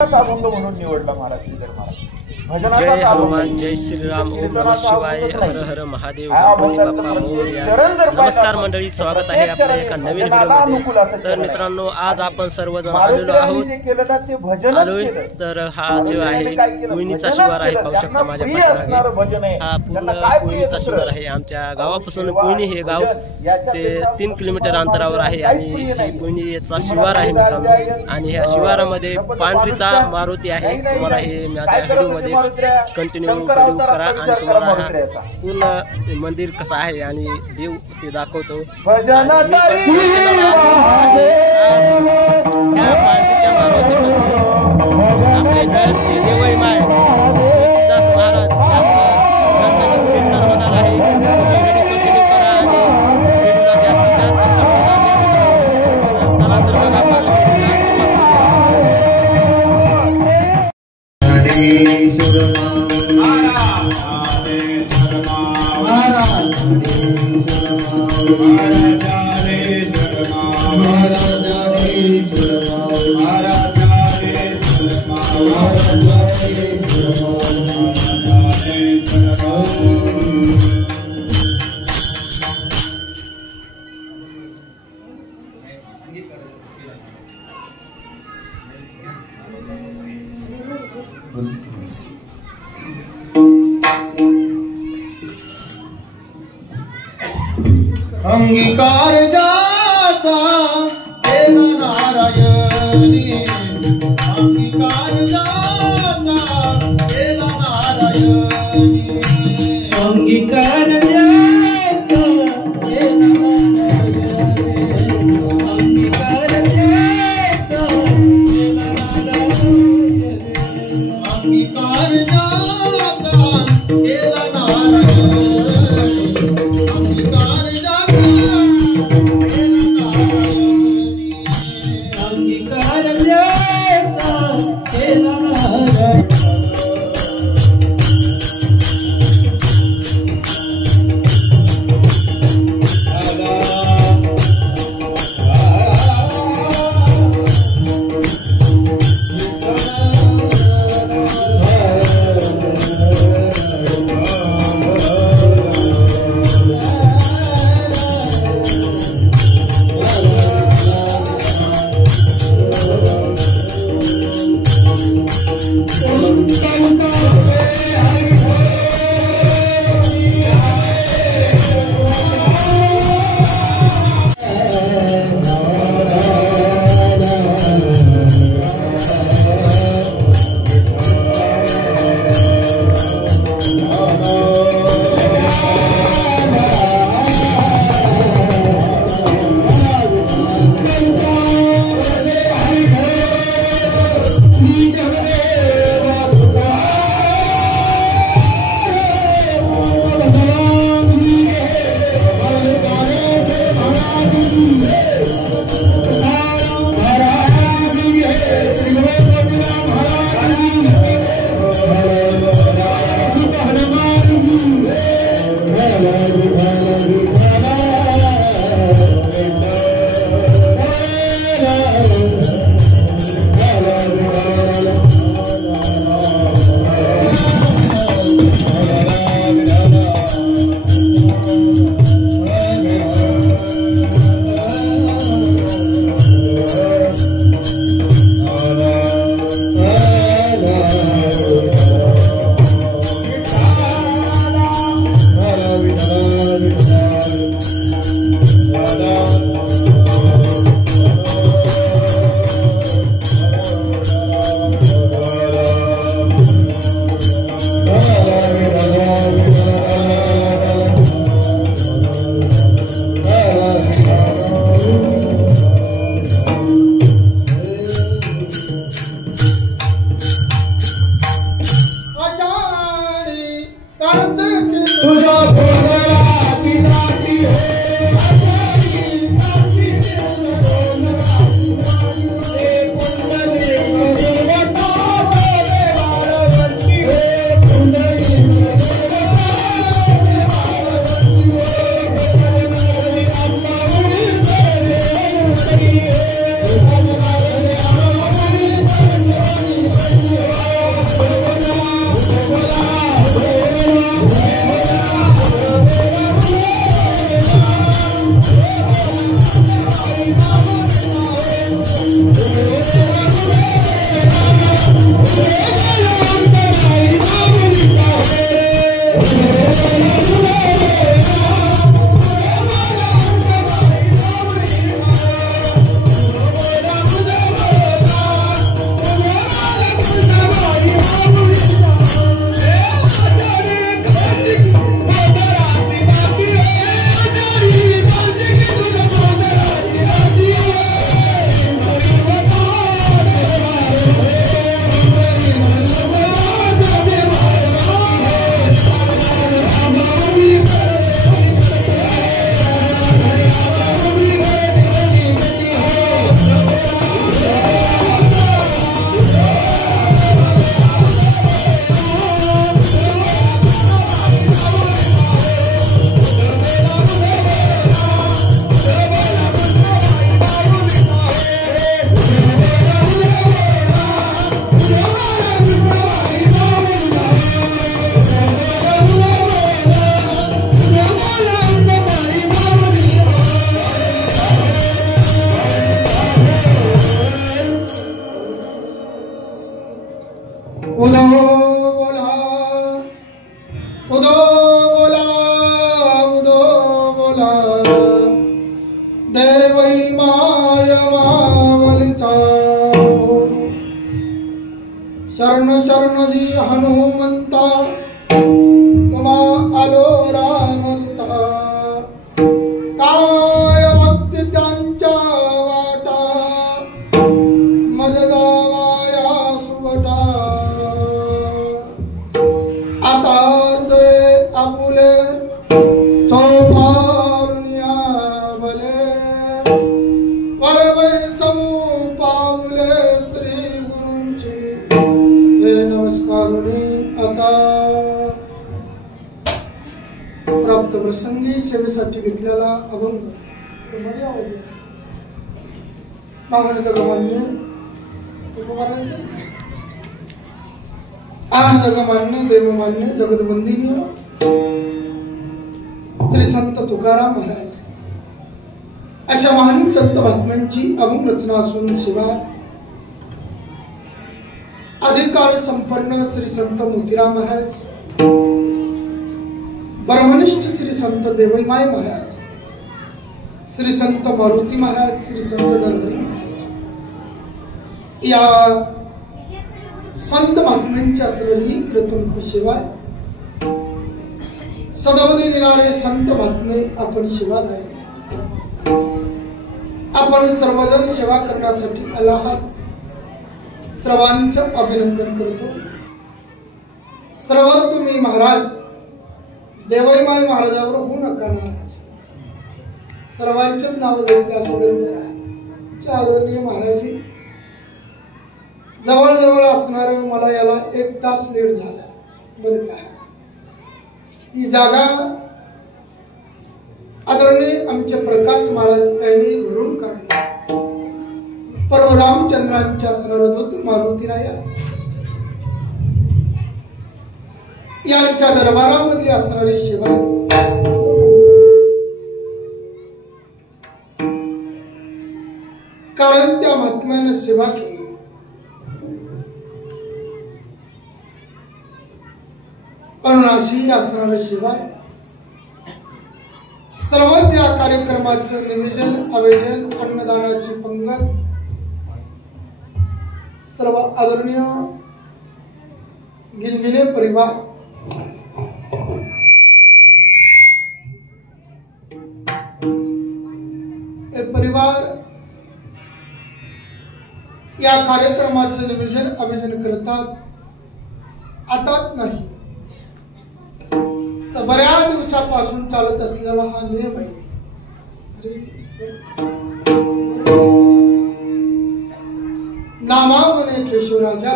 अभंग म्हणून निवडला महाराज श्रीधर महाराज. जय हनुमान, जय श्रीराम, ओम नमः शिवाय, हर हर महादेव, गणपती बाप्पा मोरया. नमस्कार मंडळी, स्वागत आहे आपल्या एका नवीन व्हिडिओमध्ये. तर मित्रांनो, आज आपण सर्वजण आलेलो आहोत. तर हा जो आहे कोयनीचा शिवार आहे, पाहू शकता माझ्या पाठीमागे. हा पूर्ण कोयनीचा शिवार आहे. आमच्या गावापासून कोयनी हे गाव ते 3 किलोमीटर अंतरावर आहे आणि हे कोयनीचा शिवार आहे मित्रांनो. आणि ह्या शिवारामध्ये पांढरीचा मारुती आहे. तुम्हाला हे माझ्या व्हिडिओमध्ये कंटिन्यू व्हिडिओ करा आणि तुम्हाला हा पूर्ण मंदिर कसं आहे आणि देव ते दाखवतो. आपले नळदचे देवई माय तुळशीदास महाराज यांचं नंतर कीर्तन होणार आहे. तुम्ही व्हिडिओ कंटिन्यू करा आणि व्हिडिओला जास्तीत जास्त प्रतिसाद द्या. चला तर मग आपण अंगीकार जाता देव नारायणी, अंगीकार जाता देव नारायणी, अंगीकार जाता देव नारायणी, अंगीकार जाता देव नारायणी, अंगीकार जाता देव नारायणी, अंगीकार अंगीकार उदो बोला उदो बोला उदो बोला देवै माय मावलिता शरण शरण जी हनुमंता तुमा आलो रामलता काय भक्ती त्यांच्या वाटा मज गावाया सुवटा आता हृदय आपुले तो पारुनिया भले वरवै समू पावले श्री गुरूंची हे नमस्कारुनी आता प्राप्त प्रसंगी सेवेसाठी घेतलेला अभंग मागणी जगमान्य जगमान्य देवमान्य जगदवंदनीय श्री संत तुकाराम महाराज अशा महान संत महात्म्यांची अभंग रचना असून शिवाय अधिकार संपन्न श्री संत मोतीराम महाराज ब्रह्मनिष्ठ श्री संत देवईमाई महाराज श्री संत मारुती महाराज श्री संत नरहरी महाराज या संत महात्म्यांची असलेली कृतुंब शिवाय सदवदी निराळे संत महात्मे आपण सेवा झाले आपण सर्वजण सेवा करण्यासाठी आला आहात सर्वांचं अभिनंदन करतो सर्व तुम्ही महाराज देवईमाई महाराजावर होऊ नका नाराज सर्वांचे नाव घेतले असं करा आदरणीय महाराजी जवळ जवळ असणार मला याला 1 तास लेट झाला बरं का ही जागा आदरणीय आमचे प्रकाश महाराज यांनी घरून काढली परम रामचंद्रांच्या असणार दूत मारुती राया यांच्या दरबारामधली असणारी सेवा कारण त्या महात्म्याने सेवा केली पण अशी असणारी सेवा सर्व त्या कार्यक्रमाचं नियोजन आयोजन अन्नदानाची पंगत सर्व आदरणीय गिलगिले परिवार परिवार या कार्यक्रमाचं नियोजन आयोजन करतात आताच नाही तर बऱ्याच दिवसापासून चालत असलेला हा नियम आहे नामा म्हणे केशवराजा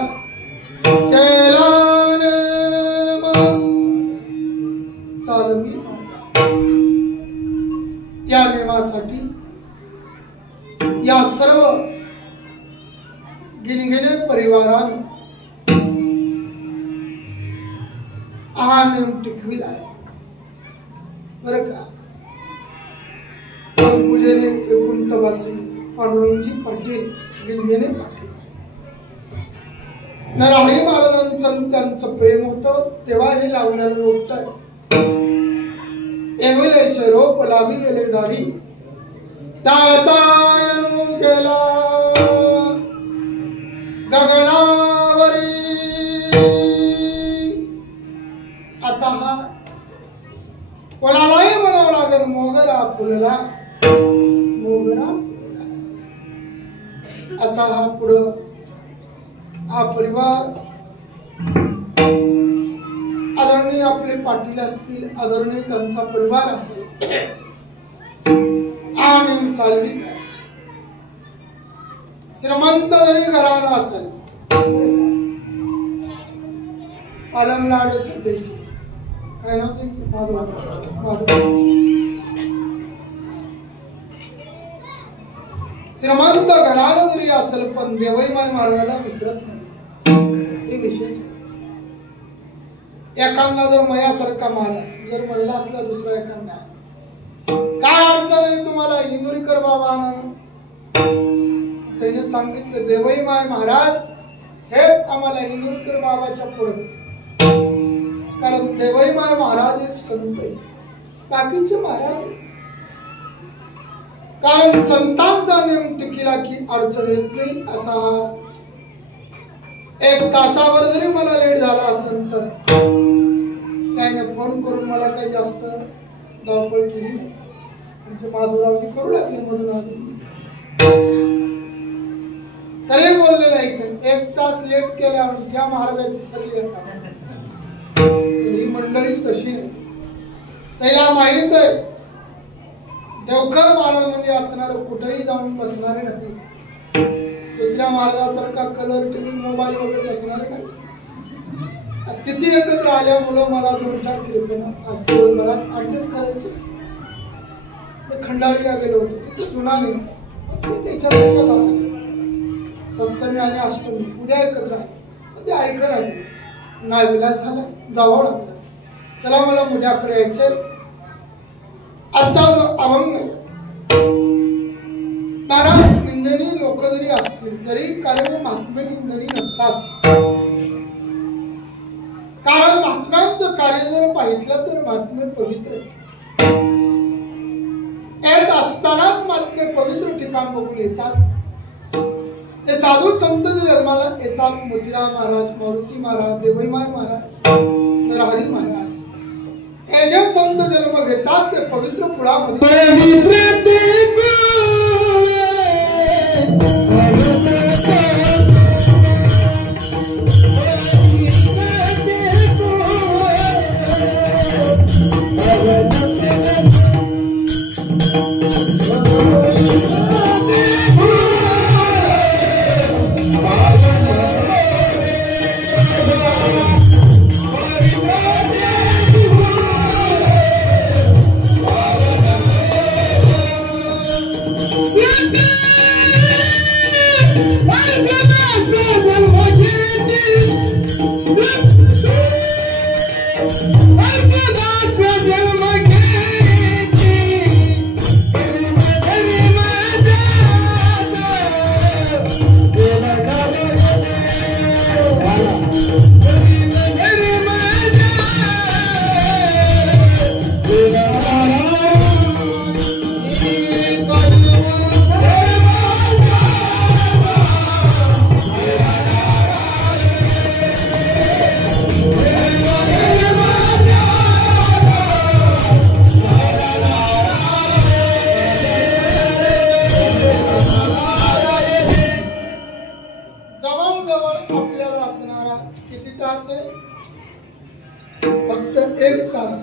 केला चालवी या नियमासाठी या सर्व गिनगिने परिवाराने हा नियम टिकविला आहे बरं का पूजेने एकूणवासी पांडुरंगजी पाटील गिनगिने पाटील नरहरी महाराजांचं त्यांचं प्रेम होतं तेव्हा हे लावण्याला रोपत एवले रोप लावी गेले दारी दातायनु गेला गगनावरी आता हा कोणालाही म्हणावं लागेल मोगरा फुलला मोगरा असा हा पुढं हा परिवार आदरणीय आपले पाटील असतील आदरणीय त्यांचा परिवार असेल आणि चालली श्रीमंत जरी घराणं असेल आलमलाड त्याची काय नाव त्याची श्रीमंत घराणं जरी असेल पण देवईमाई मार्गाला विसरत नाही हे विशेष एखादा जर मयासारखा महाराज जर म्हणला असला दुसरा एखादा काय अडचण आहे तुम्हाला इंदुरीकर बाबा त्याने सांगितलं देवईमाई महाराज थेट आम्हाला इंदुरकर बाबाच्या पुढे, कारण देवई माय महाराज एक संत आहे, बाकीचे महाराज, कारण संतांचा नेम टिकला की अडचण येत नाही असा. 1 तासावर जरी मला लेट झाला असेल तर त्याने फोन करून मला काही जास्त धावपळ केली नाही. म्हणजे माधवरावजी करू लागले मधून आधी, तरी बोलले नाही. 1 तास लेट केल्यावर त्या महाराजाची सगळी ही मंडळी तशी नाही. त्याला माहित आहे देवकर महाराज म्हणजे असणार कुठेही जाऊन बसणारे नाही, दुसऱ्या महाराजासारखा कलर टीव्ही मोबाईल वगैरे असणारे नाही. तिथे एकत्र आल्यामुळं मला 2-4 कीर्तन मला ऍडजस्ट करायचे. खंडाळीला गेलो होतो, तिथे जुना नाही, त्याच्या लक्षात आलं सस्तमी आणि अष्टमी उद्या एकत्र आहे, ते ऐकत आहे. नाही विलास झाला, जावं लागलं. त्याला मला उद्याकडे यायचे. आजचा अभंग महाराज निंदनी लोक जरी असतील तरी कारण महात्मे निंदनी नसतात. कारण महात्म्यांचं कार्य जर पाहिलं तर महात्मे पवित्र येत असतानाच महात्मे पवित्र ठिकाण बघून येतात. ते साधू संत जन्माला येतात. मोतीराम महाराज, मारुती महाराज, देवईमाय महाराज, नरहरी महाराज हे जे संत जन्म घेतात ते पवित्र कुळामध्ये फक्त 1 तास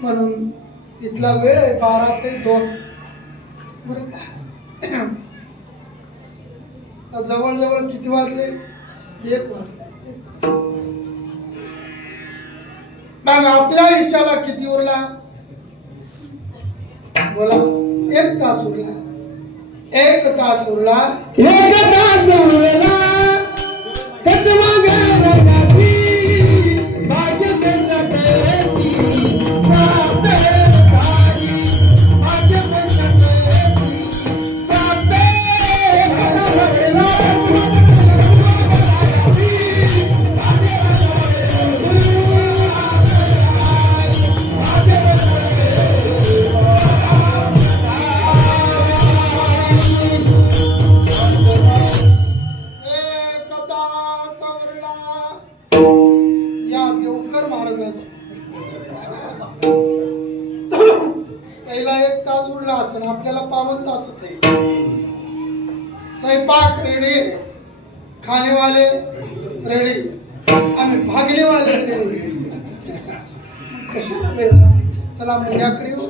म्हणून इथला वेळ आहे 12 ते 2. जवळ किती वाजले? 1 वाजले. मग आपल्या हिश्श्याला किती उरला? बोला. 1 तास उरला. 1 तास उरला. 1 तास उरला. पहिला 1 तास उरला असेल. आपल्याला 5 तास होते. स्वयंपाक रेडी, खाने वाले रेडी आणि भागने वाले रेडी. कशाला वेळ लावायचा? चला मुलाकडे येऊ.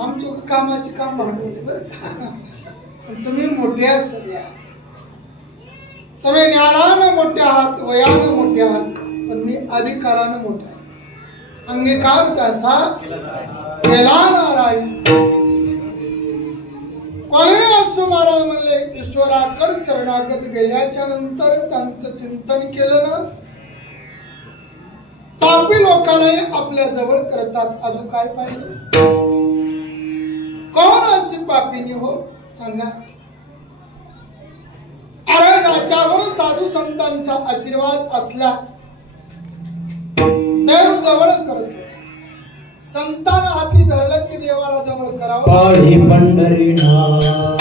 आमच्या कामाचे काम भांडवल बरं. तुम्ही मोठे आहात सध्या. तुम्ही ज्ञानानं मोठे आहात, वयानं मोठे आहात, पण मी अधिकारानं मोठा आहे. अंगीकार त्याचा केला नारायण. कोणी असो महाराज म्हणले ईश्वराकडे शरणागत गेल्याच्या नंतर त्यांचं चिंतन केलं ना, पापी लोकांनाही आपल्या जवळ करतात. अजून काय पाहिजे? पापिनी हो सांगा. अरे ज्याच्यावर साधू संतांचा आशीर्वाद असला देव जवळ करतो. संतान हाती धरलं की देवाला जवळ करावं. पाळी पंढरीनाथ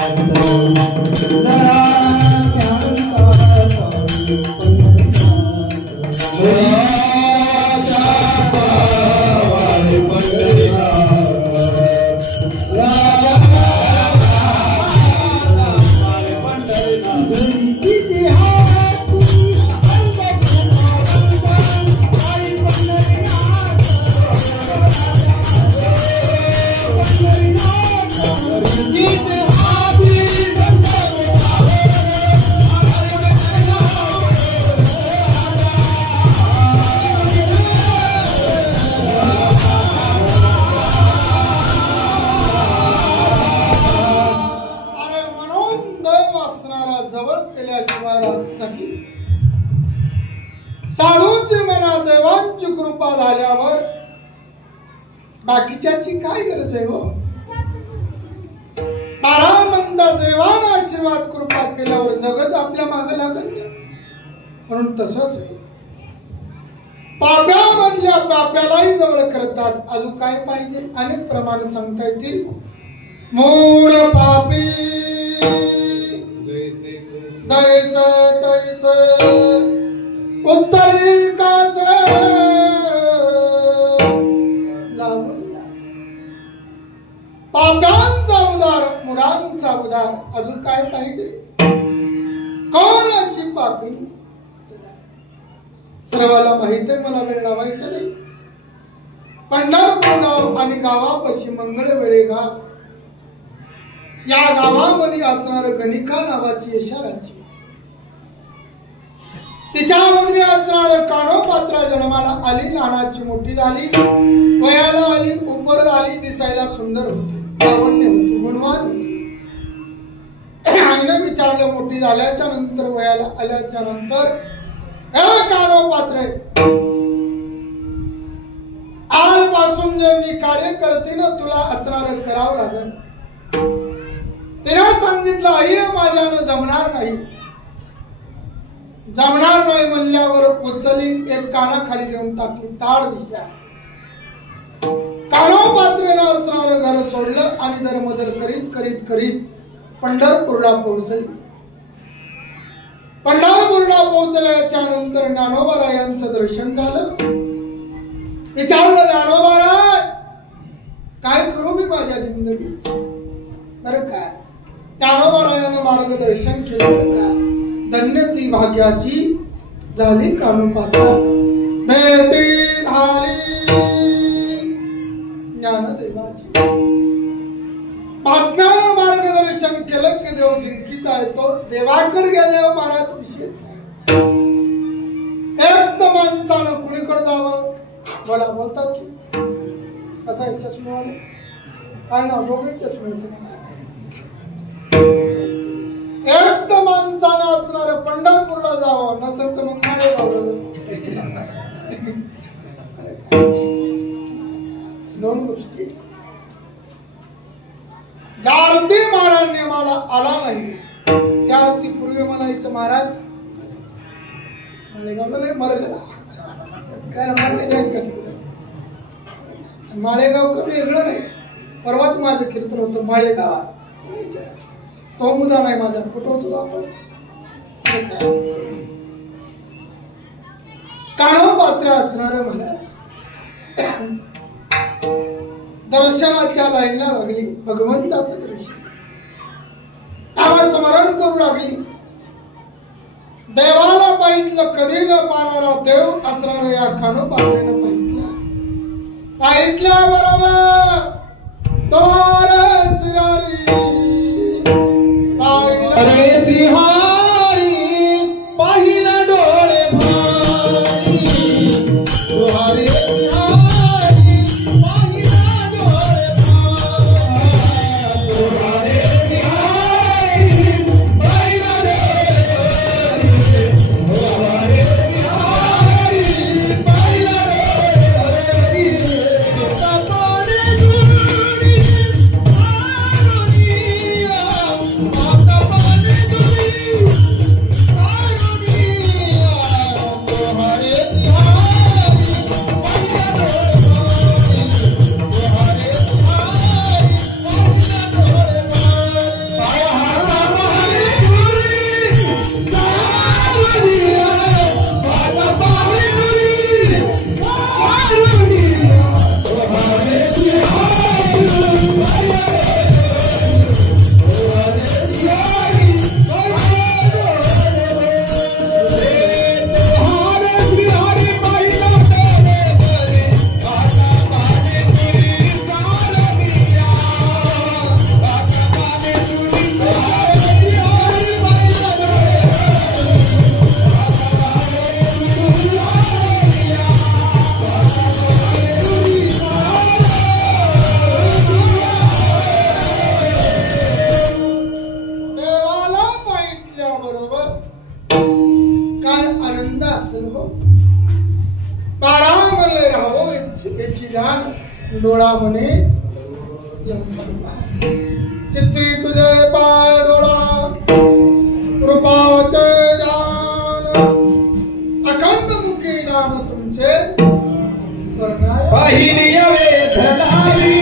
साधूची म्हणा देवांची कृपा झाल्यावर बाकीच्याची काय गरज आहे हो. बारामंदा देवानं आशीर्वाद कृपा केल्यावर जगत आपल्या मागे लागल. म्हणून तसंच आहे. पाप्यामधल्या पाप्यालाही जवळ करतात. अजून काय पाहिजे अनेक प्रमाणे सांगता येतील. मूळ पापी जैसे तैसे उत्तरी कास पाप्यांचा उदार मुलांचा उदार. अजून काय पाहिजे. कोण अशी पापी सर्वाला माहित आहे. मला वेळ लावायचं नाही. पंढरपूर गाव आणि गावापाशी मंगळवेढे गाव या गावामध्ये असणार गणिका नावाची यशाराची तिच्यामध्ये असणार कानोपात्रा जन्माला आली. लहानाची मोठी झाली. वयाला आली. उपर झाली. दिसायला सुंदर होती. लावण्य होती. गुणवान होती. आईने विचारलं मोठी झाल्याच्या नंतर वयाला आल्याच्या नंतर कानोपात्रे आजपासून जे मी कार्य करते ना तुला असणार करावं लागेल. तिने सांगितलं आई माझ्यानं जमणार नाही. जमणार नाही म्हणल्यावर उचली एक कानाखाली देऊन टाकली. ताळ दिशा कानोपात्रेनं असणारं घर सोडलं आणि धर्मजर करीत करीत करीत पंढरपूरला पोहोचली. पंढरपूरला पोहोचल्याच्या नंतर ज्ञानोबारायांचं दर्शन झालं. विचारलं ज्ञानोबाराय काय करू मी माझ्या जिंदगीत. बरं काय ज्ञानोबारायानं मार्गदर्शन केलं. का धन्य ती भाग्याची झाली कानोपात्रा भेटी झाली ज्ञानदेवाची. महात्म्यानं मार्गदर्शन केलं की देव जिंकिता येतो. देवाकडे गेल्यावर महाराज विषय एक तर माणसानं कुणीकडे जावं. मला बोलतात की कसा आहे चष्मेवाले काय ना दोघे चष्मे एक तर माणसानं असणार पंढरपूरला जावं नसेल तर मग दोन गोष्टी. ज्या अर्थी महाराज नेमाला आला नाही त्या अर्थी पूर्वी म्हणायचं महाराज माळेगावला नाही मरगला काय माळेगाव कधी वेगळं नाही. परवाच माझं कीर्तन होतं माळेगावात. तो मुद्दा नाही माझा. कुठं होतो आपण कानोपात्र असणार महाराज दर्शनाच्या लाईनला लागली. भगवंताचं दर्शन नावा स्मरण करू लागली. देवाला पाहितलं कधी न पाहणारा देव असणार या कानोपात्रेनं पाहितल्या बरोबर द्वार श्रीहरी पाहिलं श्रीहरी पाहिलं डोळे भारी द्वारे श्रीहरी पाहिलं डोळे भारी द्वारे श्रीहरी पाहिलं डोळे द्वारे श्रीहरी पाहिलं डोळे याची ध्यान डोळा म्हणे चित्ती तुझे पाय डोळा रूपावचे ध्यान अखंड मुखी नाम तुमचे पहिली वेधलावी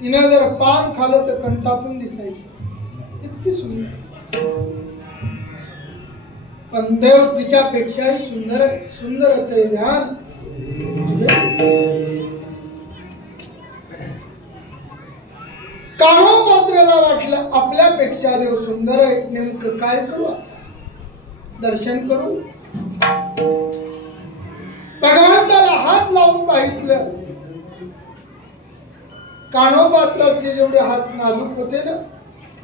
तिने जर पान खाल्लं तर कंटातून दिसायचं इतकी सुंदर पण देव तिच्यापेक्षाही सुंदर आहे सुंदर ते ध्यान कानोपात्राला वाटलं आपल्यापेक्षा देव सुंदर आहे नेमकं काय करू दर्शन करू भगवंताला हात लावून पाहितलं कानोपात्राचे जेवढे हात नाजूक होते ना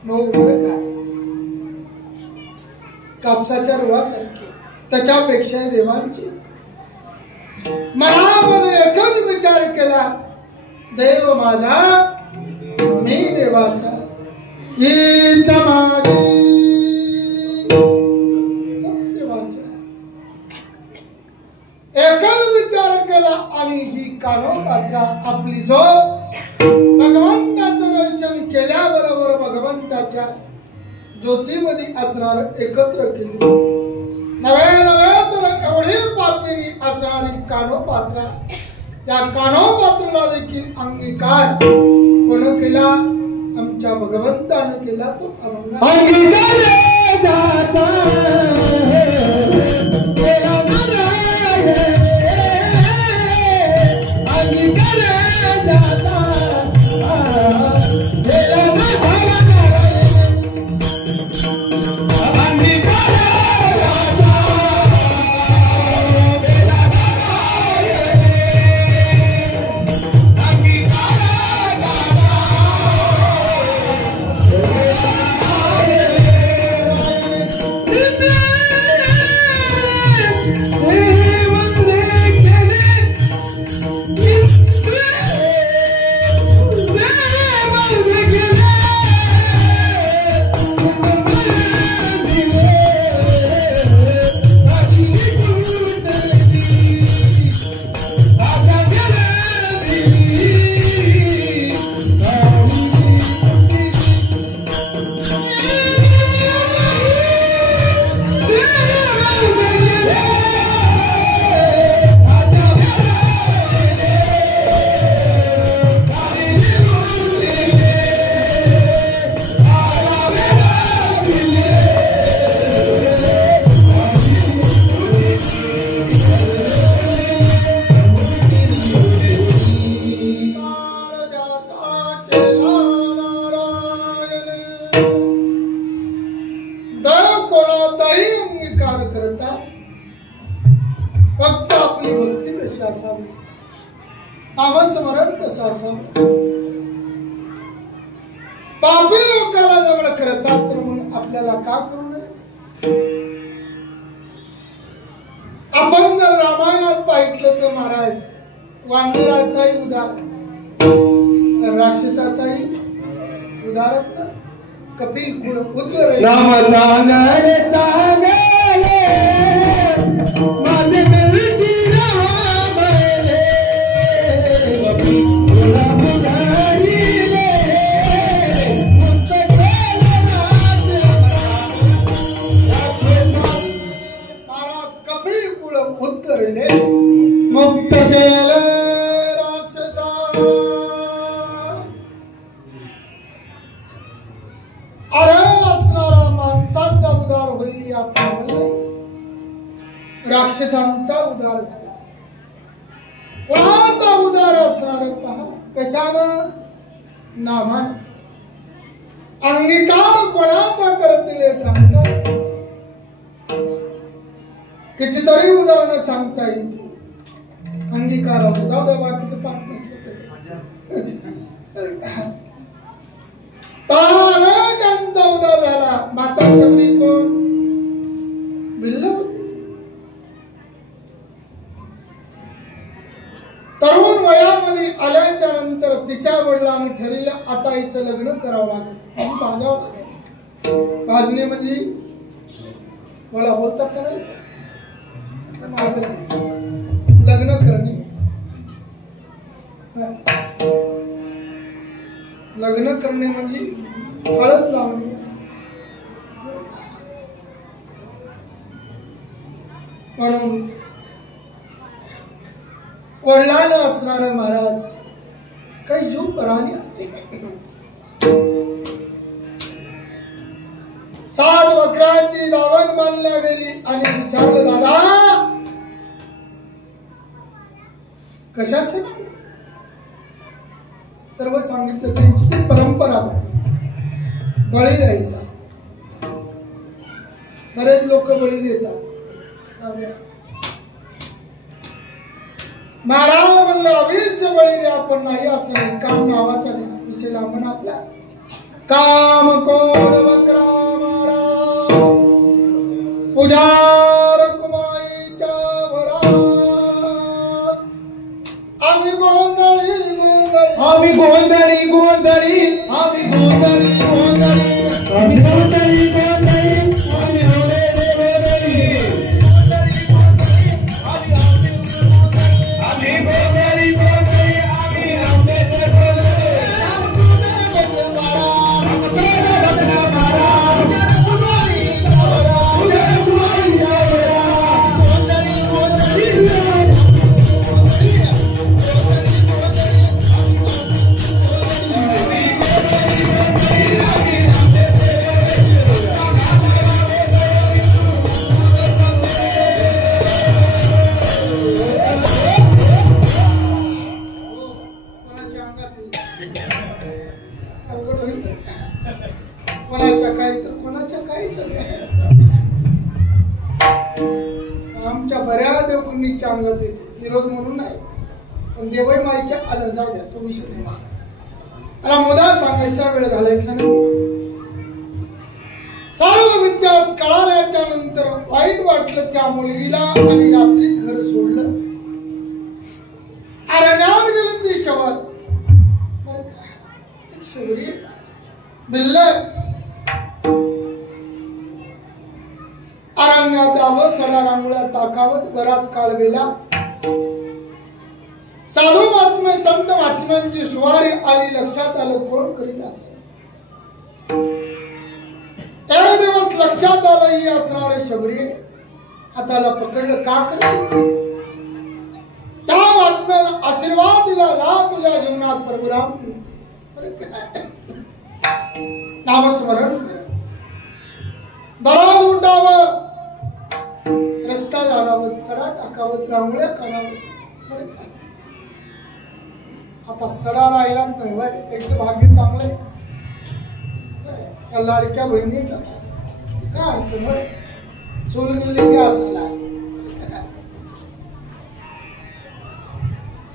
मऊ काय कापसाच्या रुवासारखे त्याच्यापेक्षा देवांचे मनामध्ये एकच विचार केला देव माझा मी देवाचा हीच माझी देवाचा एकच विचार केला आणि ही कानोपात्रा आपली जो भगवंताचं दर्शन केल्याबरोबर भगवंताच्या ज्योतीमध्ये असणार एकत्र केली नव्हे तर एवढी पापिनी असणारी कानोपात्रा त्या कानोपात्राला देखील अंगीकार कोण केला आमच्या भगवंताने केला तो अंगीकार फक्त आपली भक्ती कशी असावी नामस्मरण कसं असावं पापी लोकांना जवळ करतात तर म्हणून आपल्याला का करू नये आपण जर रामायणात पाहिलं तर महाराज वानराचाही उदार राक्षसाचाही उदाहरण कपिल गुण उद्गर नाम चांगले चांगले माझे दिलची रामले तुला मुलारीले मुक्त महाराज कपिल गुण उद्गरले मुक्त केलं वैरी आपला राक्षसांचा उद्धार झाला. कोणाचा उद्धार असणार पहा, कशानं? नामानं. अंगीकार कोणाचा करतील सांगता, कितीतरी उदाहरणं सांगता येईल. अंगीकारा जाऊ द्या, बाकीचं पाठ नसलं त्यांचा उदार झाला. माता शबरी कोण? बिल्ल. तरुण वयामध्ये आल्याच्या नंतर तिच्या वडिलांनी ठरवलं आता हिचं लग्न करावं लागेल. भाजावं लागेल. भाजणे म्हणजे मला बोलतात का नाही, लग्न करणे. लग्न करणे म्हणजे हळद लावणे. म्हणून वडिलांना असणारे महाराज काही जीव पराणी 7 बकऱ्याची दावण बांधल्या गेली आणि विचारलं, दादा कशासाठी? सर्व सांगितलं. त्यांची ती परंपरा बळी द्यायचा. बरेच लोक बळी देतात. महाराज म्हणलं अवश्य बळी द्या, पण नाही असं नाही. काम नावाचा नाही विषय लांबण आपला. काम कोण बकरा मारा पुजार कुमाईच्या भरा. आम्ही गोंधळी गोंधळी, आम्ही गोंधळी गोंधळी, आम्ही गोंधळी गोंधळी, आम्ही गोंधळी गोंधळी, आम्ही कोणाच्या काही तर कोणाच्या काही सगळ्या. आमच्या बऱ्याच देवकुंडीच्या अंगात येते, विरोध म्हणून नाही, पण देवई माईच्या आलं जाऊ द्या, तो विषय नाही. मला मुदा सांगायचा वेळ घालायचा नाही. सर्व इतिहास कळाल्याच्या नंतर वाईट वाटलं त्या मुलगीला आणि रात्रीच घर सोडलं. अरण्यात गेलं ती शवर. शबरी बिल्ल अरण्यात यावं, सडा रांगोळ्या टाकावत. बराच काळ गेला. साधू महात्मे संत महात्म्यांची सुवारी आली. लक्षात आलं कोण करीत असेल. एक दिवस लक्षात आलं ही असणार शबरी. हाताला पकडलं का कर. त्या महात्म्यानं आशीर्वाद दिला, जा तुझ्या जीवनात प्रभुराम नामस्मरण कर. दररोज उठावं, रस्ता झाडावं, सडा टाकावं, रांगोळ्या काढावं. आता सडा राहिला नाही, एक भाग्य चांगलंय. त्या लाडक्या बहिणी काय अडचण होय, चूल गेली की असायला.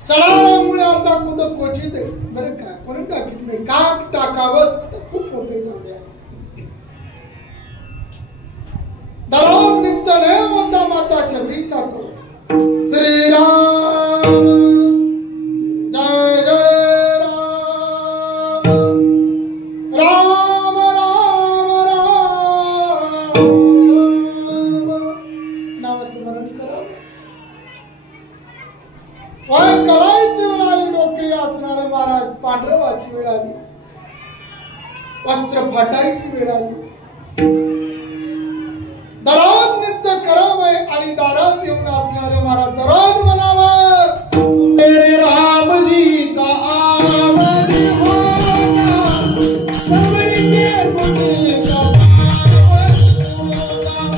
सडा रांगोळ्या आता कुठं क्वचित आहे बरं का, कोणी टाकीत नाही. का टाकावं खूप मोठे झाले. दररोज नित्य नेम होता माता शबरीचा तो. श्रीराम जय जय राम, राम राम राम. नामस्मरण करा. वय करायची वेळ आली, डोके असणारे महाराज पांढरवाची वेळ आली, वस्त्र फाटायची वेळ आली. दररोज नित्य करावं आणि दारात येऊन असणारे महाराज दररोज म्हणावं, मेरे रामजी का आमद होगा, सबरी के मुझे का आमद होगा.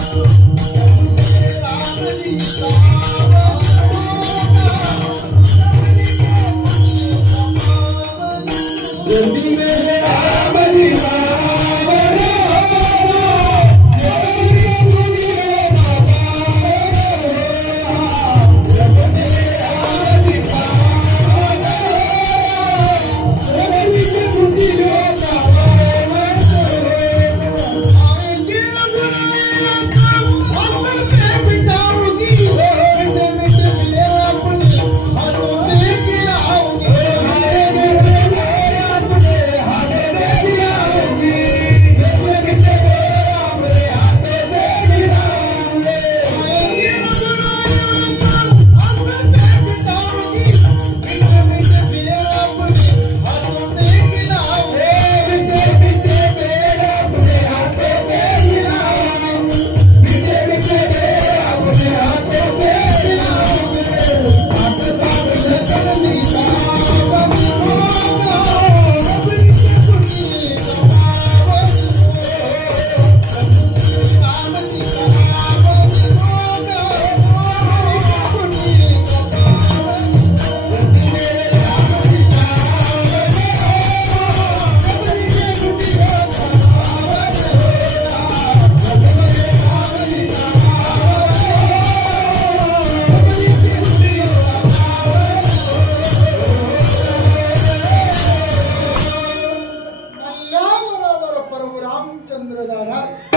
दारात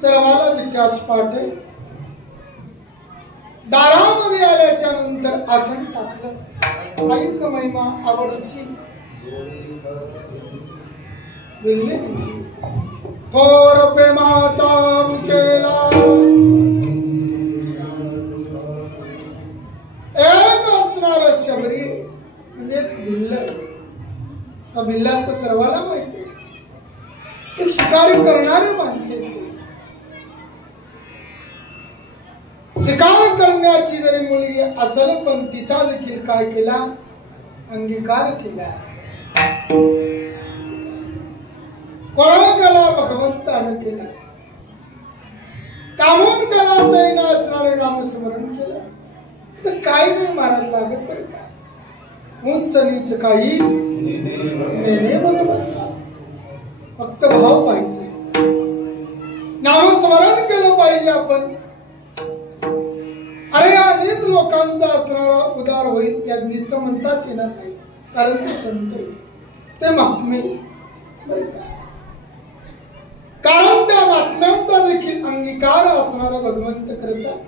सर्वाला विकास पाठ आहे. दारामध्ये आल्याच्या नंतर आसन टाकलं. ऐक महिमा आवडची थोर प्रेमाचा केला एक असणार शबरी म्हणजे भिल्ल. भिल्लाचं सर्वाला माहिती आहे. एक शिकारी करणारे माणसे. शिकार करण्याची जरी मुलगी असेल पण तिचा देखील काय केला अंगीकार केला. कोणा केला भगवंतानं केला. कामून केला दैन असणारे नामस्मरण केलं तर काही नाही महाराज लागत. तर काय उंच नीच काही नेणे भगवंता. फक्त भाव पाहिजे. नामस्मरण केलं पाहिजे आपण. अरे अनेक लोकांचा असणारा उदार होईल या नीच म्हणताच येणार नाही. कारण ते संत ते महात्मे. कारण त्या महात्म्यांचा देखील अंगीकार असणारा भगवंत करतात.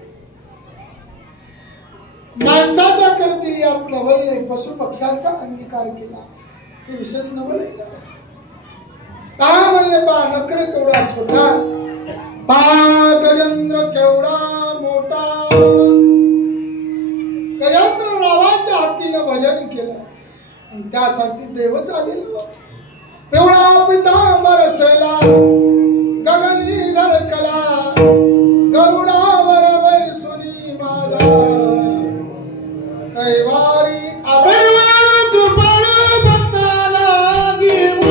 माणसाचा करतील यात नवल नाही. पशु पक्ष्यांचा अंगीकार केला हे विशेष नवल आहे. काय म्हणले बा नकर केवढा छोटा बा गजेंद्र केवढा मोठा. गजेंद्र नावाच्या हातीनं भजन केलं आणि त्यासाठी देवच आलेला. पिवळा पितांबर सेला गगनी झळकला गरुडावर बैसुनी माझा कैवारी कृपण भक्ताला घेऊन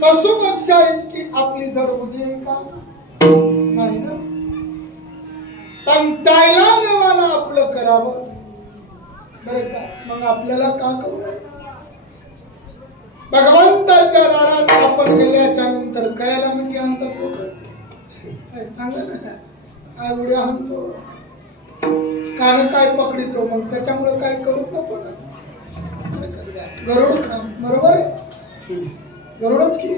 पशुपक्षा इतकी आपली जड बुद्धी आहे का नाही ना. पण त्याला देवाला आपलं करावं बरं का. मग आपल्याला का करू नये. भगवंताच्या दारात आपण गेल्याच्या नंतर कयाला म्हणजे आणतात लोक सांगा ना काय उड्या आणतो कान काय पकडितो. मग त्याच्यामुळे काय करूच नको ना. गरुड खा बरोबर आहे. गरुडच की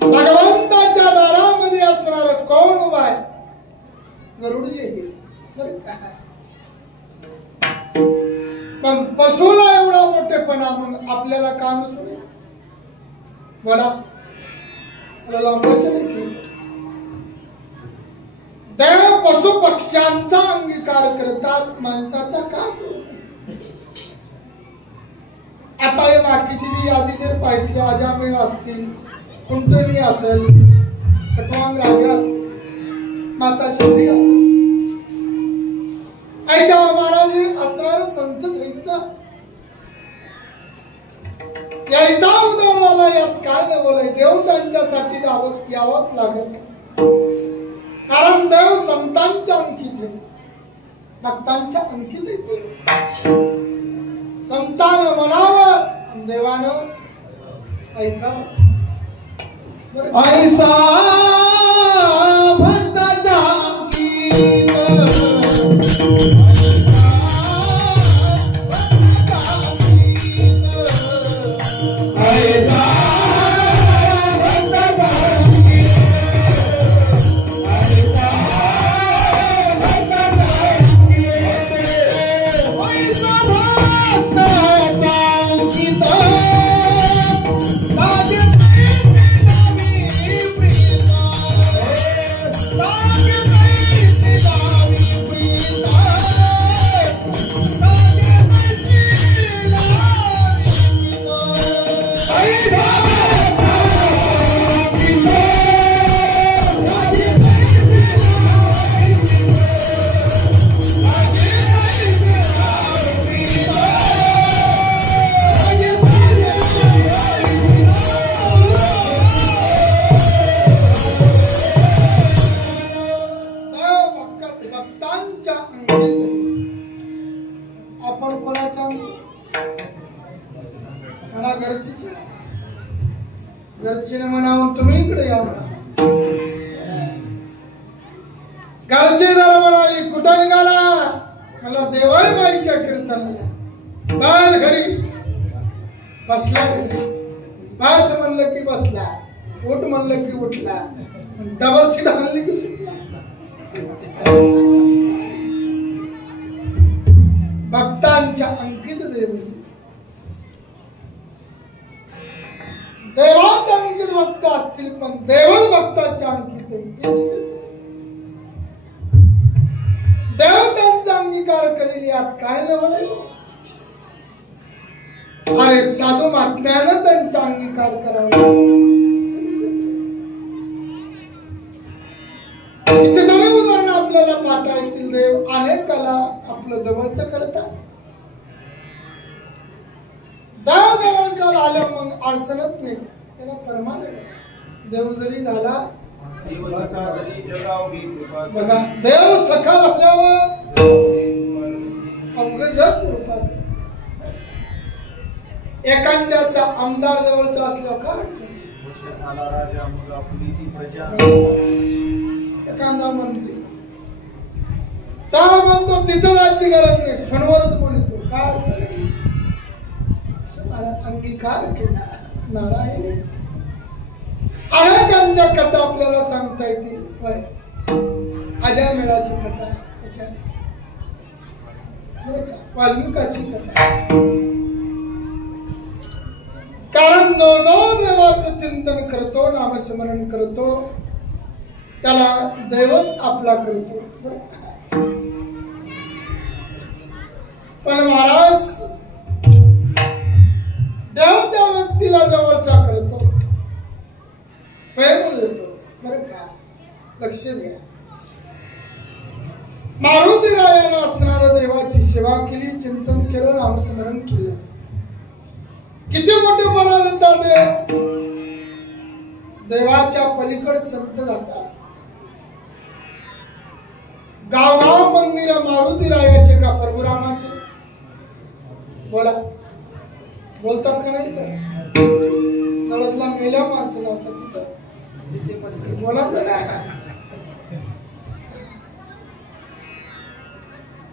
भगवंताच्या दारामध्ये असणार कोण उभा आहे गरुड जे. पण पशुला एवढा मोठेपणा मग आपल्याला का नसू बोला लांबायचं नाही. देव पशु पक्ष्यांचा अंगीकार करतात माणसाचा का. आता हे बाकीची जी यादी जर पाहिली अजामेळ असतील कुंटली असेल कटवांग राजा असतील माता शबरी असेल ऐका महाराज असणार संत साहित्य यायचा उदाहरणाला यात काय न बोलाय. देव त्यांच्यासाठी दावत यावंच लागत. कारण देव संतांच्या अंकित आहे भक्तांच्या अंकित येते. संतानं म्हणावं देवानं ऐकावं. ऐसा भक्ताचा ऐसा अंकित आपण कोणाच्या मला घरचीच घरचीने म्हणावून तुम्ही इकडे या घरचे जरा म्हणाली कुठं निघाला मला देवाई माईच्या कीर्तनाला बाळ घरी बसला घरी बस म्हणलं की बसला उठ म्हणलं की उठला डबल सीट हल्ली की सुटला भक्तांच्या अंकित देवी देवाच्या अंकित भक्त असतील पण देवल भक्ताच्या अंकित देव त्यांचा अंगीकार करेल यात काय नवले अरे साधू महात्म्यानं त्यांचा अंगीकार करावा कितीतरी उदाहरण आपल्याला पाहता येतील देव अनेकाला आपलं जवळचं करतात देव जवळचा आलं मग अडचणच नाही त्याला परमानंद देव जरी झाला बघा देव सखा झाल्यावर अवघड कृपा एखाद्याचा आमदार जवळचा असल्यावर का अडचण एखादा मंत्री त्या म्हणतो तिथं जायची गरज नाही फोनवरच बोलतो काय अडचण अंगीकार केला नारायण अनेकांच्या कथा आपल्याला सांगता येतील अजयमेळाची कथा वाल्मिकाची कथा कारण जो देवाचं चिंतन करतो नामस्मरण करतो त्याला देवच आपला करतो पण महाराज देव त्या व्यक्तीला जवळचा करतो प्रेम देतो बरं का लक्ष द्या मारुती रायानं असणाऱ्या देवाची सेवा केली चिंतन केलं नामस्मरण केलं किती मोठेपणा देतात देवाच्या पलीकडे संत जातात गावगाव मंदिर मारुती रायाचे का प्रभुरामाचे बोला बोलतात का नाही तर नळदला मेल्या माणसं लावतात तिथं बोला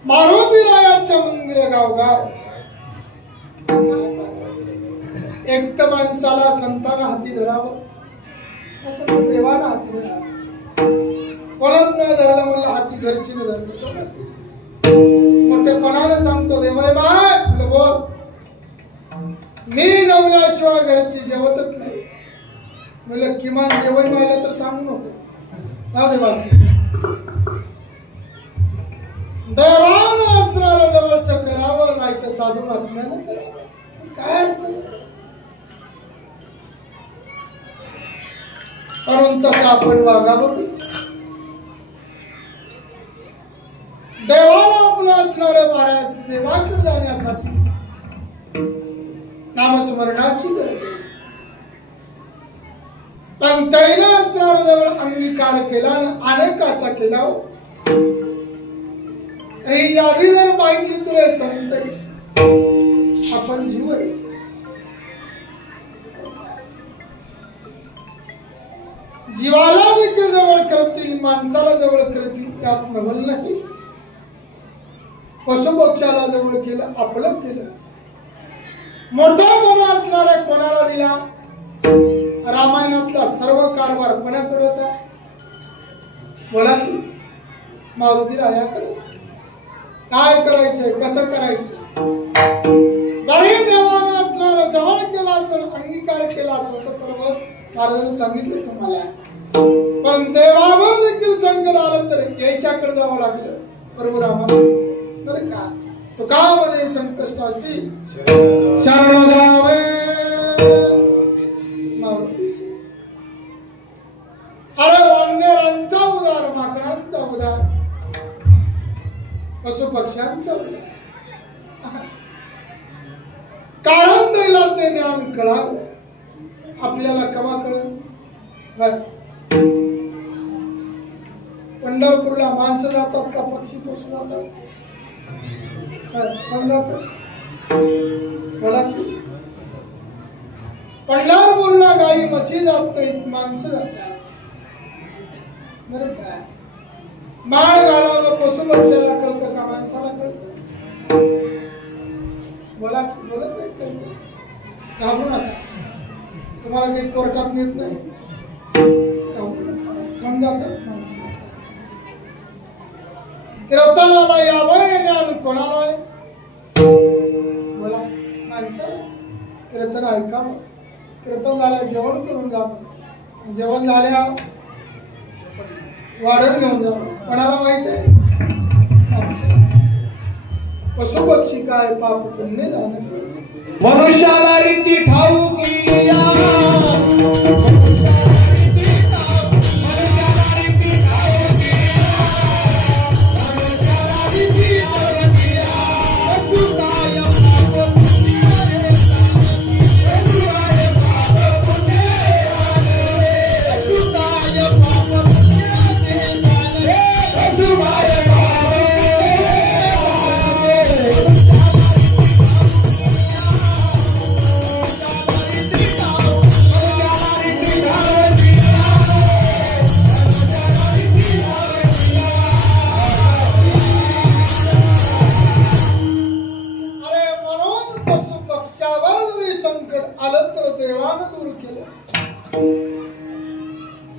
मारुती रायाच्या मंदिर गावगाव एक तर माणसाला संतांना हाती धरावं असं देवाला हाती धरावं कोणाच नाही धरला म्हणलं हाती घरची नाही धरलं मोठेपणाने सांगतो देवाय बाय म्हणलं बोल मी जेवल्याशिवाय घरची जेवतच नाही म्हणलं किमान देवाई मायला तर सांगू नको का देवा देवानं असणारं जवळचं करावं नाही तर साधू महात्म्यानं करावं काय अडचण म्हणून तसं आपण वागावं देवाला आपलं असणारं महाराज देवाकडे जाण्यासाठी नामस्मरणाची गरज आहे पण त्याने असणारा जवळ अंगीकार केला अनेकाचा केला ही यादी जर पाहिली तर संत आपण जीव आहे जीवाला देखील जवळ करतील माणसाला जवळ करतील त्यात नवल नाही पशुपक्षाला जवळ केलं आपलं केलं मोठापणा असणाऱ्या कोणाला दिला रामायणातला सर्व कारभार कोणाकडे होता बोला की मारुती रायाकडे काय करायचंय कसं करायचं जरी देवानं असणारा जवळ केला असेल अंगीकार केला असेल तर सर्व कारण सांगितले तुम्हाला पण देवावर देखील संकट आलं तर याच्याकडे जावं लागलं बरोबर आम्हाला बरं का तो का म्हणे संकष्टासी शरण जावे मारुतीशी अरे वानरांचा उदार माकडांचा उदार पशुपक्ष्यांचा उदार कारण त्याला ते ज्ञान कळावं आपल्याला केव्हा कळलं पंढरपूरला माणसं जातात का पक्षी बसून जातात? कोण जातं? बोला की. पंढरपूरला गाई म्हशी जात नाहीत, माणसं जातात. बरं काय माळ घालावलं पशु पक्षाला कळतं का माणसाला कळतं? बोला की. बोलत नाही. घाबरू नका, तुम्हाला काही कोर्टात मिळत नाही. कोण जातात? माणसं. कीर्तनाला यावं ज्ञान कोणाला आहे? बोला माणसाला. कीर्तन ऐकावं, कीर्तन झालं जेवण करून जावं, जेवण झाल्या वाढण घेऊन जावं. कोणाला माहित आहे? पशु पक्षी काय पाप पुण्य जाणत. मनुष्याला रीती ठाऊकी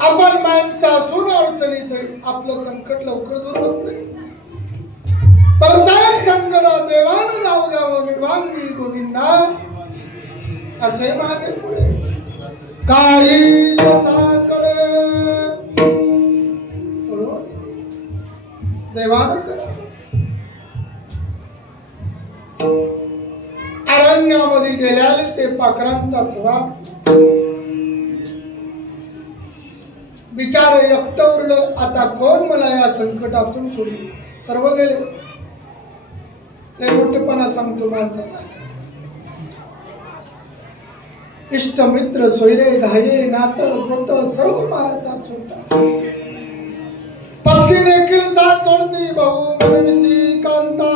आपण माणसं असून अडचणीत आपलं संकट लवकर दूर होत नाही. परताय संकट देवानं जाऊ द्यावं निर्वांगी गोविंदा असे मागे पुढे काही साकडे देवानं करा. अरण्यामध्ये गेल्यास ते पाखरांचा थवा बिचार एकटं उरलं. आता कोण मला या संकटातून सोडली? सर्व गेले. लय मोठेपणा सांगतो माणसाला. इष्ट मित्र सोयरे धाये नातं गोत सर्व मला साथ सोडतात. पत्नी देखील साथ सोडती. भाऊ मनविसी कांता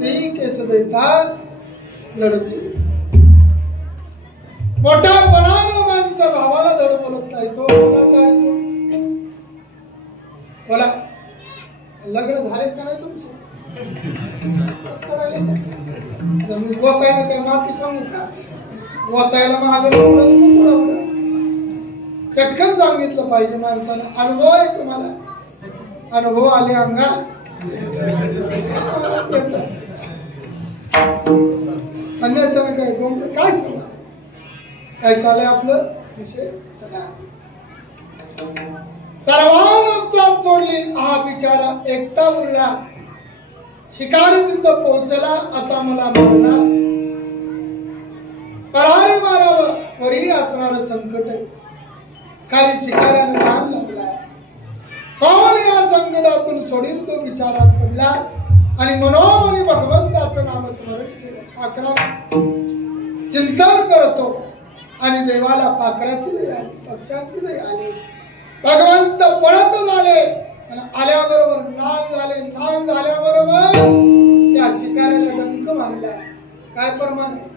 ती केस देतात लढती. मोठ्यापणानं माणसं भावाला धड बोलत नाही. तो कोणाचा ऐकतो? बोला लग्न झालेत का नाही तुमचे? मी गोसायला काय माती सांगू का? गोसायला मागं चटकन सांगितलं पाहिजे माणसाला. अनुभव आहे तुम्हाला? अनुभव आले अंगात संन्यासानं काय गोमत काय सांगा काय चालय आपलं विषय. सर्वांना सोडली. हा बिचारा एकटा उरला. शिकारी तिथं पोहोचला. आता मला मारणार. परारी मारावं वरी असणार संकट आहे. खाली शिकाऱ्यानं काम लागला. कोण या संकटातून सोडील तो विचारात पडला आणि मनोमनी भगवंताचं नामस्मरण केलं. पाखराला चिंतन करतो आणि देवाला पाखराची दया आली, पक्ष्यांची दया आली. भगवंत पळत झाले आणि आल्याबरोबर नाग झाले. नाग झाल्याबरोबर त्या शिकाऱ्याला डंक मारला. काय प्रमाण आहे?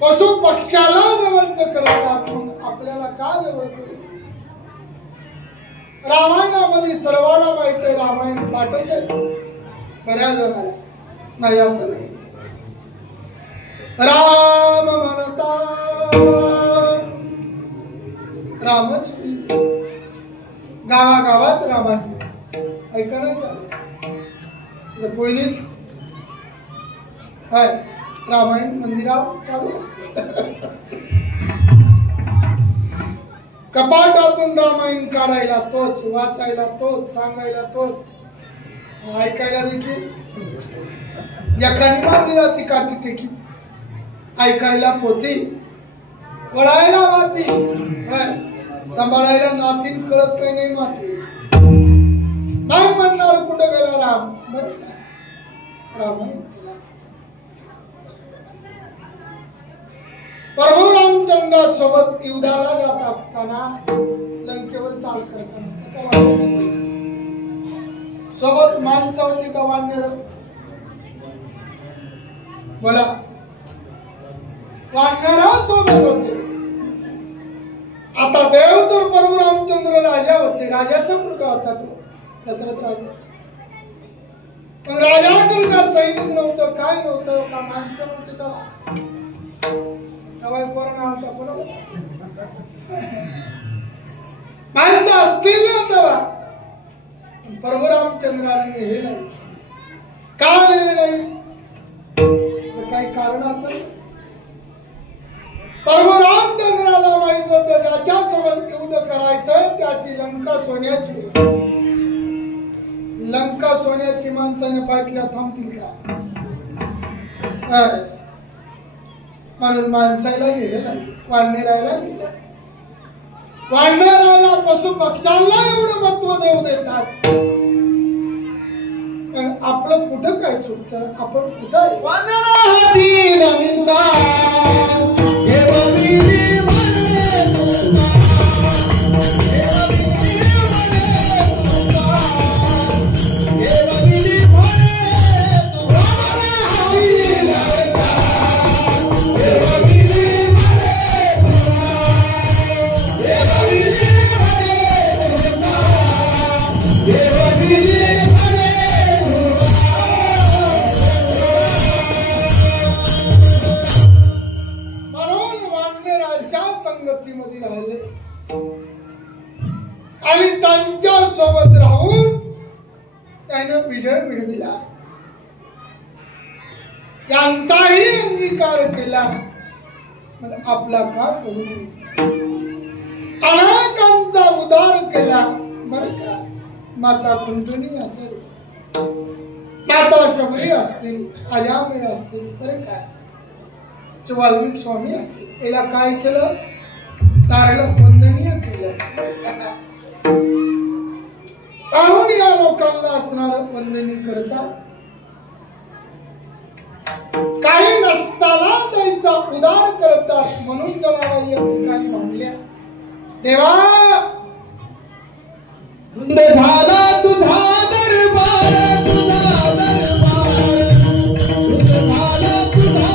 पशु पक्षाला जवळच करतात. मग आपल्याला का जवळ करू? रामायणामध्ये सर्वांना माहित आहे रामायण पाठच आहे, बऱ्याच जणांना नाही असं नाही. राम म्हणता रामच गावागावात रामायण ऐका नाही चालू. पहिली काय रामायण मंदिरावर चालू असत. कपाटातून रामायण काढायला तोच, वाचायला तोच, सांगायला तोच, ऐकायला देखील एकाने मारली जाते काठी टेकी. ऐकायला पोती, वळायला वाती, सांभाळायला नातीन कळत काही नाही माती. नाही म्हणणार कुठं गेला राम, रामायण. प्रभू रामचंद्रासोबत युद्धाला जात असताना लंकेवर चाल करताना सोबत माणसं होती का वानर? बोला, वानरा सोबत होते. आता देव तर प्रभू रामचंद्र राजा होते, राजाचा मुलगा होता तो दशरथ राजा. पण राजाकडे का सैनिक नव्हतं, काय नव्हतं, का माणसं नव्हती. तेव्हा कोरोना होता, बरोबर माणसं असतील ना तेव्हा. प्रभू रामचंद्राने हे नाही का आलेले नाही, काही कारण असेल. प्रभू रामचंद्राला माहित होतं ज्याच्या सोबत युद्ध करायचं त्याची लंका सोन्याची. लंका सोन्याची माणसाने पाहिल्या थांबतील का? म्हणून माणसाला गेलं नाही, वानरायला गेलं. वानराला पशु पक्ष्यांना एवढं महत्व देऊ देतात. आपलं कुठं काय चुकतं, आपण कुठं संगतीमध्ये राहिले आणि त्यांच्या सोबत राहून त्यानं विजय मिळविला. यांचाही अंगीकार केला. आपला का करू, अनेकांचा उद्धार केला. बरं का, माता कुंडली असेल, माता शबरी असतील, अजामिळ असतील, बरं का, वाल्मिक स्वामी असतील, याला काय केलं, तारलं वंदनीय केलं. काहून या लोकांना असणार वंदनीय करता, काही नसताना त्यांचा उद्धार करतात. म्हणून जनाबाई या ठिकाणी म्हणल्या, देवा धुंद झाला तुझा दरबार, तुझा दरबार, धुंद झाला तुझा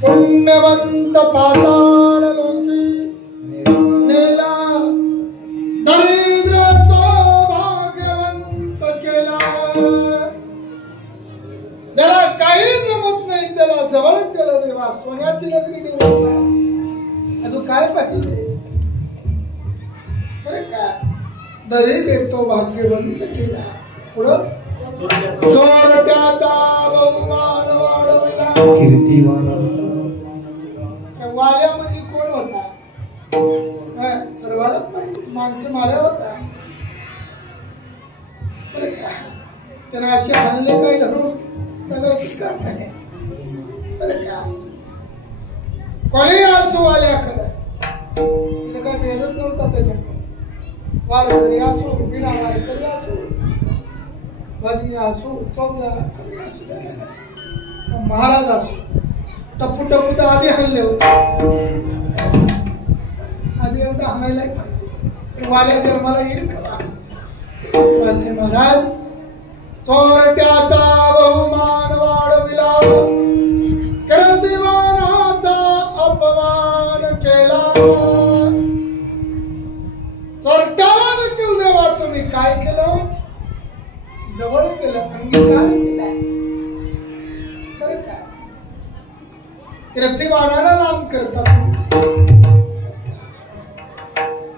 पुण्यवंत पाताळ लोकी नेला, दरिद्र तो भाग्यवंत केला. त्याला काही जमत नाही, त्याला जवळ केलं देवा. सोन्याची नगरी देवा, तू काय पाहिजे, अरे का दरिद्र तो भाग्यवंत केला. पुढं सोरट्याचा बहुमान वाढवला, कीर्तिवानाचा माणसं माऱ्या होता त्यांना असे आणले काही धरून कोणी असो आल्याकडे तिला काय भेदत नव्हता त्याच्याकडे वारकरी असो बिना वारकरी असो भजनी असो चौकदार असो महाराज असो टप्पू टप्पू तर आधी हल्ले होते आधी एवढं हाणायला पाहिजे वाल्या जन्माला येईल का महाराज चोरट्याचा बहुमान वाढविला करदिवानाचा अपमान केला चोरट्याला देखील देवा तुम्ही काय केलं जवळ केलं अंगीकार केला खरं काय कीर्तिवानाला लांब करतात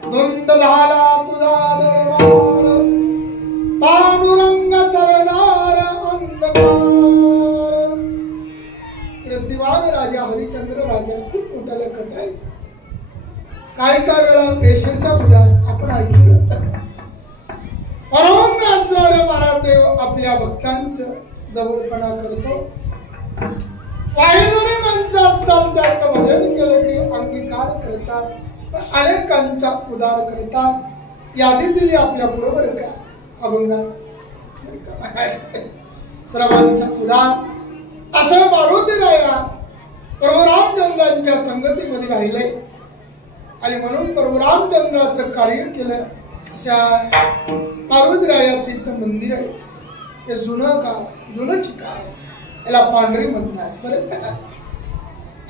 धुंद झाला तुझा दरबार पांडुरंग सरदार अंधकार कीर्तिवान राजा हरिश्चंद्र राजा खूप मोठ्या लेखक आहे काही वेळा पेशेचा पूजा आपण ऐकलं परमंग असणारे महादेव आपल्या भक्तांचं जवळपणा करतो वाहिणारे माणसं असतात त्याचं भजन केलं की अंगीकार करतात अनेकांचा उद्धार करतात यादी दिली आपल्या बरोबर का अभंगात सर्वांचा उद्धार असं मारुती राया परशुरामचंद्रांच्या संगतीमध्ये राहिले आणि म्हणून परशुरामचंद्राचं कार्य केलं अशा मारुतीरायाचं इथं मंदिर आहे हे जुनं गाव जुनं ठिकाण याला पांढरी म्हणतात बरं का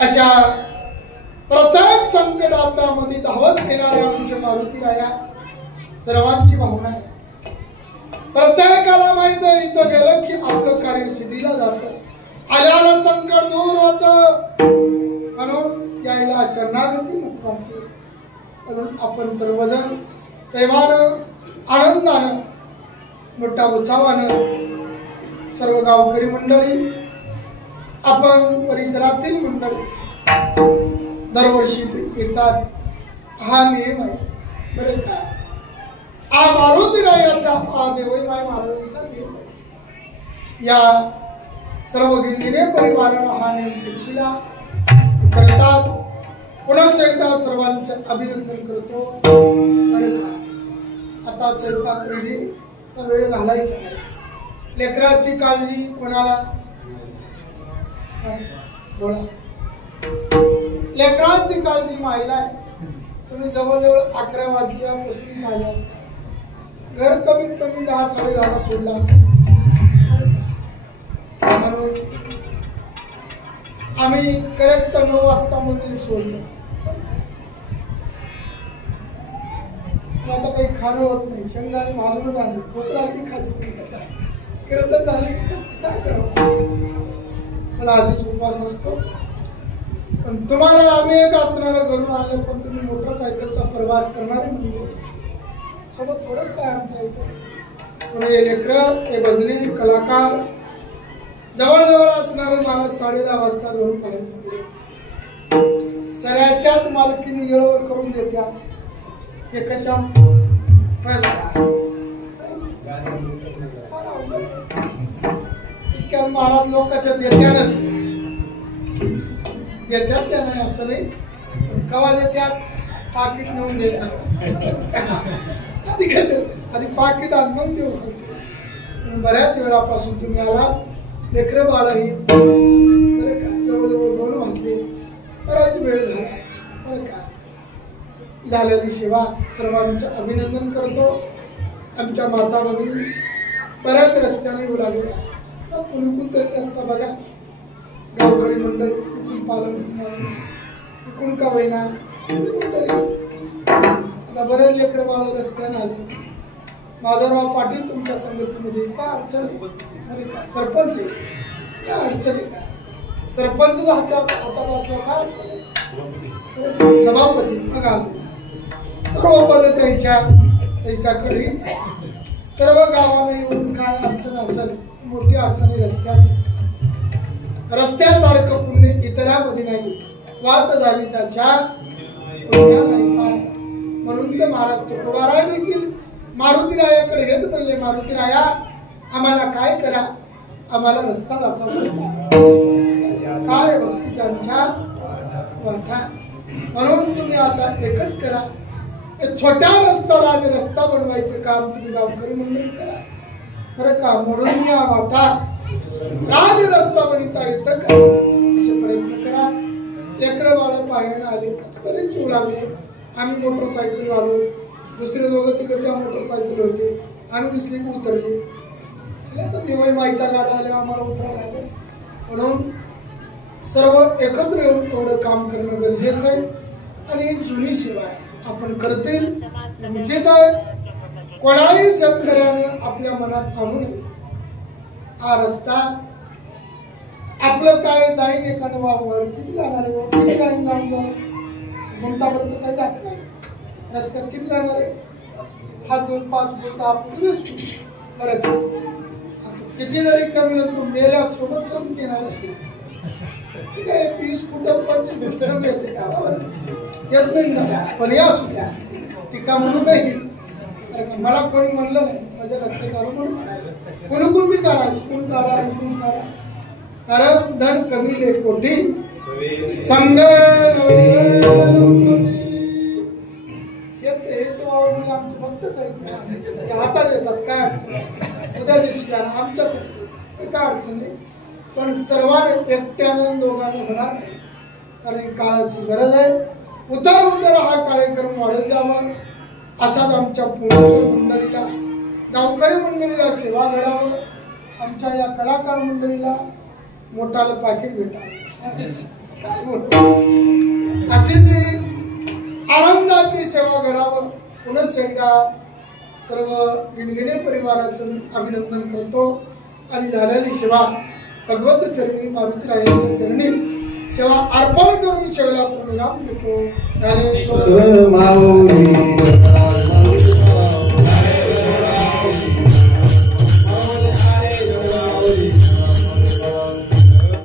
अशा प्रत्येक संकटामध्ये धावत येणाऱ्या आमच्या मारुतीराया सर्वांची भावना आहे प्रत्येकाला माहित आहे इथं गेलं की आपलं कार्य सिद्धीला जातं आल्याला संकट दूर होत म्हणून यायला शरणागती महत्वाची म्हणून आपण सर्वजण प्रेमानं आनंदानं मोठ्या उत्साहानं सर्व गावकरी मंडळी आपण परिसरातील मंडळी दरवर्षी येतात हा नियम आहे बरं का हा मारुतीरायाचा हा देवईमाई महाराजांचा नियम आहे या सर्व गिरगिरे परिवाराला हा नियम शिकविला करतात पुन्हा एकदा सर्वांचे अभिनंदन करतो बरं का आता स्वयंपाक रेडी वेळ घालायचा आहे लेकराची काळजी कोणाला बोला लेकरांची काळजी मायला आहे तुम्ही जवळजवळ 11 वाजल्यापासून आले असता घर कमीत कमी 10 साडे 10 सोडला असेल म्हणून आम्ही करेक्ट 9 वाजता मंदिर सोडलं आता काही खाणं होत नाही शेंगदाणे भाजून झाले खोट लागली खायची कीर्तन झाले की काय करावं मला आधीच उपवास असतो पण तुम्हाला आम्ही एक असणारं घरून आलं पण तुम्ही मोटरसायकलचा प्रवास करणारे म्हणजे सोबत थोडं काय आमच्या इथं पण हे लेकरं हे भजनी कलाकार जवळजवळ असणारे मला 10:30 वाजता घरून बाहेर पडले सऱ्याच्याच मालकीने येळवर करून देत्या हे कशा इतक्या महाराज लोकांच्या देत्यानच देत्यात त्या नाही असं नाही कवा देत्यात पाकिट नेऊन देतात आधी कसं आधी पाकिट आणून देऊ बऱ्याच वेळापासून तुम्ही आलात लेकरं बाळा ही बरं का जवळजवळ 2 वाजले बराच वेळ झाला बरं का झालेली सेवा सर्वांचे अभिनंदन करतो आमच्या मातामध्ये बऱ्याच रस्त्याने येऊ लागल्या कुणी तरी रस्ता बघा गावकरी मंडळ इकून पालक इकून का बहिणा तरी आता बरेच लेकर बाळ रस्त्याने आले माधवराव पाटील तुमच्या संगतीमध्ये काय अडचण सरपंच आहे काय अडचण आहे का सरपंच हातात असलं काय अडचण सभापती बघा सर्व पद त्याच्याकडे सर्व गावाला येऊन काय अडचण असेल मोठी अडचणी रस्त्यासारखं पुण्य इतरांमध्ये नाही वाट झाली त्याच्या म्हणून तर महाराज तुकोबाराय देखील मारुतीरायाकडे हेच म्हणले, मारुतीराया आम्हाला काय करा, आम्हाला रस्ता दाखवा. काय भक्ती त्यांच्या वाटा. म्हणून तुम्ही आता एकच करा, छोट्या रस्ता बनवायचं काम तुम्ही गावकरी मंडळी करा बरं का. म्हणून या वाटा राज रस्ता बनवता येतं का असे प्रयत्न करा. लेकरं बाळ पायानं आले, बरेच जीव लागले. आम्ही मोटरसायकल आलो, दुसरे दोघं तिकडे त्या मोटरसायकल होते, आम्ही दिसले की उतरले. आता दिवाळी माईचा गाडा आल्या आम्हाला उतरायला लागलं. म्हणून सर्व एकत्र येऊन एवढं काम करणं गरजेचं आहे. आणि एक जुनी सेवा आहे, आपण करतील निश्चित आहे. कोणाही शेतकऱ्यानं आपल्या मनात आणू नये हा रस्ता आपलं काय जाईन एखादं वावर किती जाणार आहे, किती जाईन गाव गुंतापर्यंत काय जात नाही. रस्त्यात किती जाणार आहे, हा 2, 5 फूट 10 फूट 20 फूट बरं का. किती जरी कमी नसतो मेल्या सोबत समजून येणार असेल ठीक आहे. 20 फूट 25 फूट येते येत नाही ना, पण या असू द्या टीका म्हणून नाही. मला कोणी म्हणलं नाही, माझ्या लक्षात आलं म्हणून कोणी बी काढा, कोण काढा, कोण काढा. कारण धन कमी कोटी संग हेच वावर म्हणजे आमचं भक्तच आहे, हातात येतात काय अडचण उद्या दिवशी आमच्या काय अडचण नाही. पण सर्वांना एकट्यानं दोघांना होणार नाही, कारण काळाची गरज आहे. उतर उतर हा कार्यक्रम वाढत जावा असाच आमच्या पुणेकर मंडळीला, गावकरी मंडळीला सेवा घडावं. आमच्या या कलाकार मंडळीला मोठालं पाकिट भेटावं. काय बोलतो अशीच आनंदाची सेवा घडावं. पुन्हा एकदा सर्व गिणगिणे परिवाराचं अभिनंदन करतो. आणि झालेली सेवा भगवत चरणी मारुतीरायांच्या चरणी सेवा अर्पण करून सेवेला पूर्ण देतो.